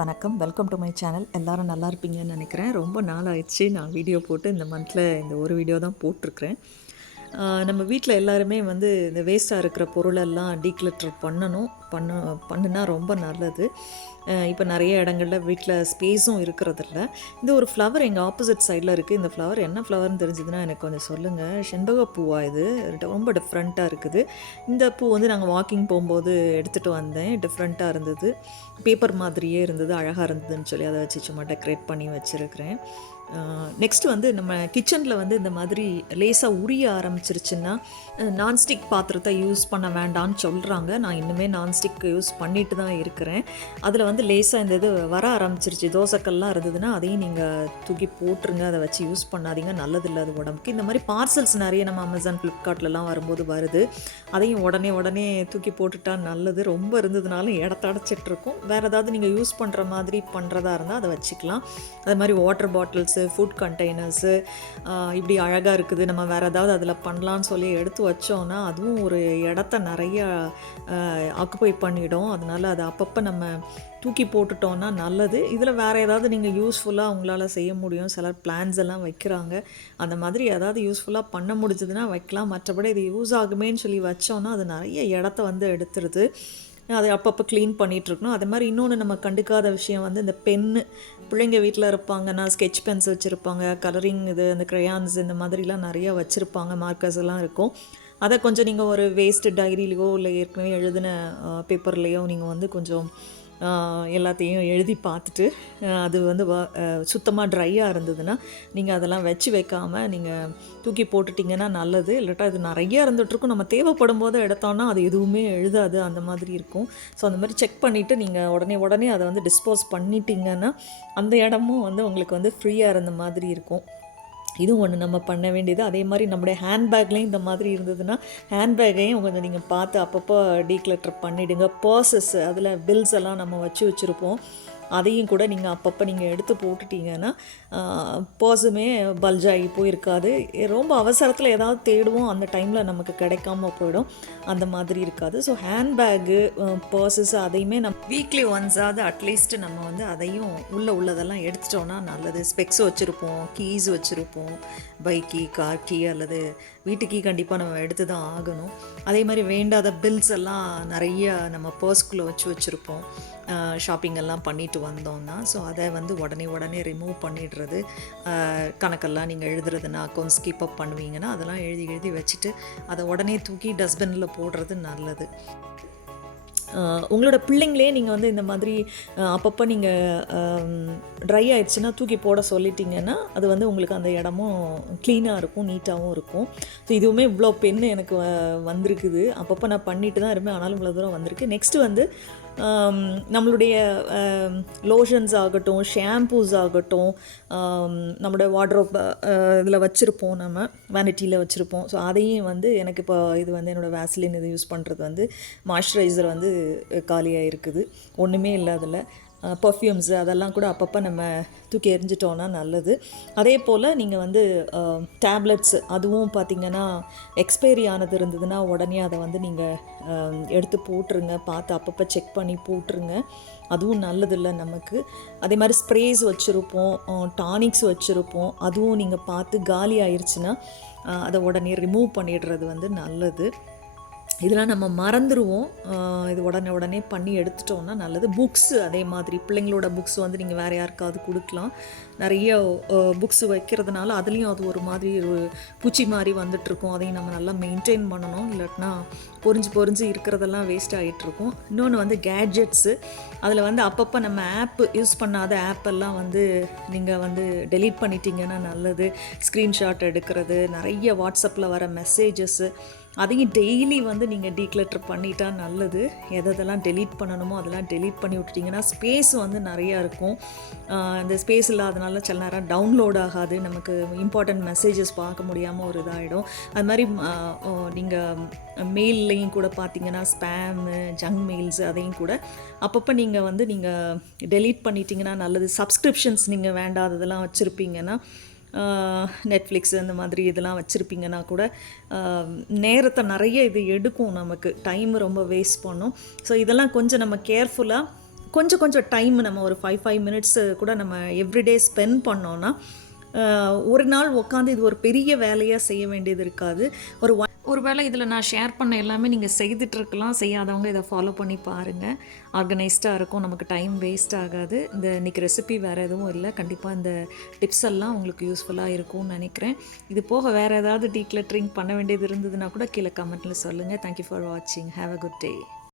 வணக்கம், welcome to my channel. எல்லோரும் நல்லா இருப்பீங்கன்னு நினைக்கிறேன். ரொம்ப நாள் ஆயிடுச்சு நான் வீடியோ போட்டு. இந்த மந்தில் இந்த ஒரு வீடியோ தான் போட்டிருக்கிறேன். நம்ம வீட்டில் எல்லாருமே வந்து இந்த வேஸ்ட்டாக இருக்கிற பொருளெல்லாம் டீக்ளட்டர் பண்ணுனா ரொம்ப நல்லது. இப்போ நிறைய இடங்களில் வீட்டில் ஸ்பேஸும் இருக்கிறதில்ல. இந்த ஒரு ஃப்ளவர் எங்கள் ஆப்போசிட் சைடில் இருக்குது. இந்த ஃப்ளவர் என்ன ஃப்ளவர்னு தெரிஞ்சதுன்னா எனக்கு கொஞ்சம் சொல்லுங்கள். செண்பக பூவா இது? ரொம்ப டிஃப்ரெண்ட்டாக இருக்குது. இந்த பூ வந்து நாங்கள் வாக்கிங் போகும்போது எடுத்துகிட்டு வந்தேன். டிஃப்ரெண்ட்டாக இருந்தது, பேப்பர் மாதிரியே இருந்தது, அழகாக இருந்ததுன்னு சொல்லி அதை வச்சு சும்மா டெக்கரேட் பண்ணி வச்சுருக்கிறேன். நெக்ஸ்ட் வந்து நம்ம கிச்சனில் வந்து இந்த மாதிரி லேசாக உரிய ஆரம்பிச்சிருச்சுன்னா நான்ஸ்டிக் பாத்திரத்தை யூஸ் பண்ண வேண்டான்னு சொல்கிறாங்க. நான் இன்னுமே நான்ஸ்டிக் யூஸ் பண்ணிட்டு தான் இருக்கிறேன். அதில் வந்து லேசாக இந்த இது வர ஆரம்பிச்சிருச்சு, தோசைக்கல்லாம் இருந்ததுன்னா அதையும் நீங்கள் தூக்கி போட்டுருங்க. அதை வச்சு யூஸ் பண்ணாதீங்க, நல்லதில்லை அது உடம்புக்கு. இந்த மாதிரி பார்சல்ஸ் நிறைய நம்ம அமேசான், ஃப்ளிப்கார்ட்லலாம் வரும்போது வருது. அதையும் உடனே தூக்கி போட்டுட்டா நல்லது. ரொம்ப இருந்ததுனாலும் இடத்த அடைச்சிட்ருக்கும். வேறு ஏதாவது நீங்கள் யூஸ் பண்ணுற மாதிரி பண்ணுறதா இருந்தால் அதை வச்சுக்கலாம். அது மாதிரி வாட்டர் பாட்டில்ஸு, ஃபுட் கண்டெய்னர்ஸு இப்படி அழகாக இருக்குது, நம்ம வேறு ஏதாவது அதில் பண்ணலான்னு சொல்லி எடுத்து வச்சோன்னா அதுவும் ஒரு இடத்த நிறையா ஆக்குப்பை பண்ணிடும். அதனால் அதை அப்பப்போ நம்ம தூக்கி போட்டுட்டோன்னா நல்லது. இதில் வேறு ஏதாவது நீங்கள் யூஸ்ஃபுல்லாக அவங்களால செய்ய முடியும். சிலர் பிளான்ஸ் எல்லாம் வைக்கிறாங்க. அந்த மாதிரி ஏதாவது யூஸ்ஃபுல்லாக பண்ண முடிஞ்சதுன்னா வைக்கலாம். மற்றபடி இது யூஸ் ஆகுமேன்னு சொல்லி வச்சோன்னா அது நிறைய இடத்த வந்து எடுத்துருது. அதை அப்பப்போ க்ளீன் பண்ணிகிட்ருக்கணும். அதே மாதிரி இன்னொன்று நம்ம கண்டுக்காத விஷயம் வந்து இந்த பென்னு. பிள்ளைங்க வீட்டில் இருப்பாங்கன்னா ஸ்கெட்ச் பென்ஸ் வச்சுருப்பாங்க, கலரிங் இது, இந்த க்ரையான்ஸ் இந்த மாதிரிலாம் நிறையா வச்சுருப்பாங்க, மார்க்கர்ஸ் எல்லாம் இருக்கும். அதை கொஞ்சம் நீங்கள் ஒரு வேஸ்ட்டு டைரியிலையோ இல்லை ஏற்கனவே எழுதின பேப்பர்லேயோ நீங்கள் வந்து கொஞ்சம் எல்லாத்தையும் எழுதி பார்த்துட்டு அது வந்து சுத்தமாக ட்ரையாக இருந்ததுன்னா நீங்கள் அதெல்லாம் வச்சு வைக்காமல் நீங்கள் தூக்கி போட்டுட்டிங்கன்னா நல்லது. இல்லாட்டா இது நிறையா இருந்துகிட்ருக்கும், நம்ம தேவைப்படும் போது எடுத்தோன்னா அது எதுவுமே எழுதாது, அந்த மாதிரி இருக்கும். ஸோ அந்த மாதிரி செக் பண்ணிவிட்டு நீங்கள் உடனே அதை வந்து டிஸ்போஸ் பண்ணிட்டீங்கன்னா அந்த இடமும் வந்து உங்களுக்கு வந்து ஃப்ரீயாக இருந்த மாதிரி இருக்கும். இதுவும் ஒன்று நம்ம பண்ண வேண்டியது. அதே மாதிரி நம்முடைய ஹேண்ட்பேக்லேயும் இந்த மாதிரி இருந்ததுன்னா ஹேண்ட்பேக்கையும் கொஞ்சம் நீங்கள் பார்த்து அப்பப்போ டீக்ளட்டர் பண்ணிவிடுங்க. பர்சஸ், அதில் பில்ஸ் எல்லாம் நம்ம வச்சுருப்போம், அதையும் கூட நீங்கள் அப்பப்போ நீங்கள் எடுத்து போட்டுட்டிங்கன்னா பர்ஸுமே பல்ஜாகி போயிருக்காது. ரொம்ப அவசரத்தில் ஏதாவது தேடுவோம், அந்த டைமில் நமக்கு கிடைக்காம போயிடும், அந்த மாதிரி இருக்காது. ஸோ ஹேண்ட்பேக்கு, பர்ஸஸ் அதையுமே நம்ம வீக்லி ஒன்ஸாவது அட்லீஸ்ட் நம்ம வந்து அதையும் உள்ளதெல்லாம் எடுத்துட்டோன்னா நல்லது. ஸ்பெக்ஸ் வச்சுருப்போம், கீஸ் வச்சுருப்போம், பைக் கீ, கார் கீ அல்லது வீட்டு கீ கண்டிப்பாக நம்ம எடுத்து தான் ஆகணும். அதே மாதிரி வேண்டாத பில்ஸ் எல்லாம் நிறைய நம்ம பர்ஸ்குள்ளே வச்சுருப்போம் ஷாப்பிங் எல்லாம் பண்ணிட்டு வந்தோம்னா. ஸோ அதை வந்து உடனே ரிமூவ் பண்ணிடுறது. கணக்கெல்லாம் நீங்கள் எழுதுறதுன்னா, அக்கௌண்ட்ஸ் கீப் அப் பண்ணுவீங்கன்னா அதெல்லாம் எழுதி வச்சுட்டு அதை உடனே தூக்கி டஸ்ட்பினில் போடுறது நல்லது. உங்களோட பிள்ளைங்களே நீங்கள் வந்து இந்த மாதிரி அப்பப்போ நீங்கள் ட்ரை ஆகிடுச்சுன்னா தூக்கி போட சொல்லிட்டிங்கன்னா அது வந்து உங்களுக்கு அந்த இடமும் க்ளீனாக இருக்கும், நீட்டாகவும் இருக்கும். ஸோ இதுவுமே இவ்வளோ பென்னு எனக்கு வந்திருக்குது. அப்பப்போ நான் பண்ணிட்டு தான் இருப்பேன், ஆனாலும் இவ்வளோ தூரம் வந்திருக்கு. நெக்ஸ்ட்டு வந்து நம்மளுடைய லோஷன்ஸ் ஆகட்டும், ஷாம்பூஸ் ஆகட்டும், நம்மளோட வார்ட்ரோப் இதில் வச்சுருப்போம், நம்ம வேனிட்டியில் வச்சுருப்போம். ஸோ அதையும் வந்து எனக்கு இப்போ இது வந்து என்னோடய வேஸ்லின் இது யூஸ் பண்ணுறது வந்து மாய்ஸ்சரைசர் வந்து காலியாக இருக்குது, ஒன்றுமே இல்லை அதில். பர்ஃப்யூம்ஸு அதெல்லாம் கூட அப்பப்போ நம்ம தூக்கி எறிஞ்சிட்டோன்னா நல்லது. அதே போல் நீங்கள் வந்து டேப்லெட்ஸு அதுவும் பார்த்திங்கன்னா எக்ஸ்பைரி ஆனது இருந்ததுன்னா உடனே அதை வந்து நீங்கள் எடுத்து போட்டுருங்க. பார்த்து அப்பப்போ செக் பண்ணி போட்டுருங்க, அதுவும் நல்லதில்லை நமக்கு. அதே மாதிரி ஸ்ப்ரேஸ் வச்சுருப்போம், டானிக்ஸ் வச்சுருப்போம், அதுவும் நீங்கள் பார்த்து காலி ஆயிடுச்சுன்னா அதை உடனே ரிமூவ் பண்ணிடுறது வந்து நல்லது. இதெல்லாம் நம்ம மறந்துடுவோம், இது உடனே பண்ணி எடுத்துட்டோம்னா நல்லது. புக்ஸு அதே மாதிரி பிள்ளைங்களோட புக்ஸ் வந்து நீங்கள் வேறு யாருக்காவது கொடுக்கலாம். நிறைய புக்ஸு வைக்கிறதுனால அதுலேயும் அது ஒரு மாதிரி ஒரு பூச்சி மாதிரி வந்துட்டுருக்கும், அதையும் நம்ம நல்லா மெயின்டைன் பண்ணணும். இல்லாட்டினா பொறிஞ்சு இருக்கிறதெல்லாம் வேஸ்ட் ஆகிட்டுருக்கும். இன்னொன்று வந்து கேட்ஜெட்ஸு, அதில் வந்து அப்பப்போ நம்ம ஆப்பு யூஸ் பண்ணாத ஆப்பெல்லாம் வந்து நீங்கள் வந்து டெலீட் பண்ணிட்டீங்கன்னா நல்லது. ஸ்க்ரீன்ஷாட் எடுக்கிறது, நிறைய வாட்ஸ்அப்பில் வர மெசேஜஸ்ஸு அதையும் டெய்லி வந்து நீங்கள் டீக்ளட்டர் பண்ணிட்டா நல்லது. எதெல்லாம் டெலீட் பண்ணணுமோ அதெல்லாம் டெலீட் பண்ணி விட்டுட்டிங்கன்னா ஸ்பேஸ் வந்து நிறையா இருக்கும். இந்த ஸ்பேஸ் இல்லாதனால சில நேரம் டவுன்லோட் ஆகாது, நமக்கு இம்பார்ட்டண்ட் மெசேஜஸ் பார்க்க முடியாமல் ஒரு இதாகிடும். அது மாதிரி நீங்கள் மெயில்லையும் கூட பார்த்தீங்கன்னா ஸ்பேமு, ஜங்க் மெயில்ஸு அதையும் கூட அப்பப்போ நீங்கள் வந்து நீங்கள் டெலீட் பண்ணிட்டீங்கன்னா நல்லது. சப்ஸ்கிரிப்ஷன்ஸ் நீங்கள் வேண்டாததெல்லாம் வச்சுருப்பீங்கன்னா, நெட்ஃப்ளிக்ஸ் அந்த மாதிரி இதெல்லாம் வச்சுருப்பீங்கன்னா கூட நேரத்தை நிறைய இது எடுக்கும், நமக்கு டைம் ரொம்ப வேஸ்ட் பண்ணும். ஸோ இதெல்லாம் கொஞ்சம் நம்ம கேர்ஃபுல்லாக கொஞ்சம் கொஞ்சம் டைம் நம்ம ஒரு 5 மினிட்ஸு கூட நம்ம எவ்ரிடே ஸ்பெண்ட் பண்ணோன்னா ஒரு நாள் உட்காந்து இது ஒரு பெரிய வேலையாக செய்ய வேண்டியது இருக்காது. ஒருவேளை இதில் நான் ஷேர் பண்ண எல்லாமே நீங்கள் செய்துட்ருக்கலாம். செய்யாதவங்க இதை ஃபாலோ பண்ணி பாருங்கள். ஆர்கனைஸ்டாக இருக்கும், நமக்கு டைம் வேஸ்ட் ஆகாது. இன்றைக்கி ரெசிபி வேறு எதுவும் இல்லை. கண்டிப்பாக இந்த டிப்ஸ் எல்லாம் உங்களுக்கு யூஸ்ஃபுல்லாக இருக்கும்னு நினைக்கிறேன். இது போக வேறு ஏதாவது டீக்ளட்டரிங் பண்ண வேண்டியது இருந்ததுன்னா கூட கீழே கமெண்ட்டில் சொல்லுங்கள். தேங்க்யூ ஃபார் வாட்சிங். Have a good day.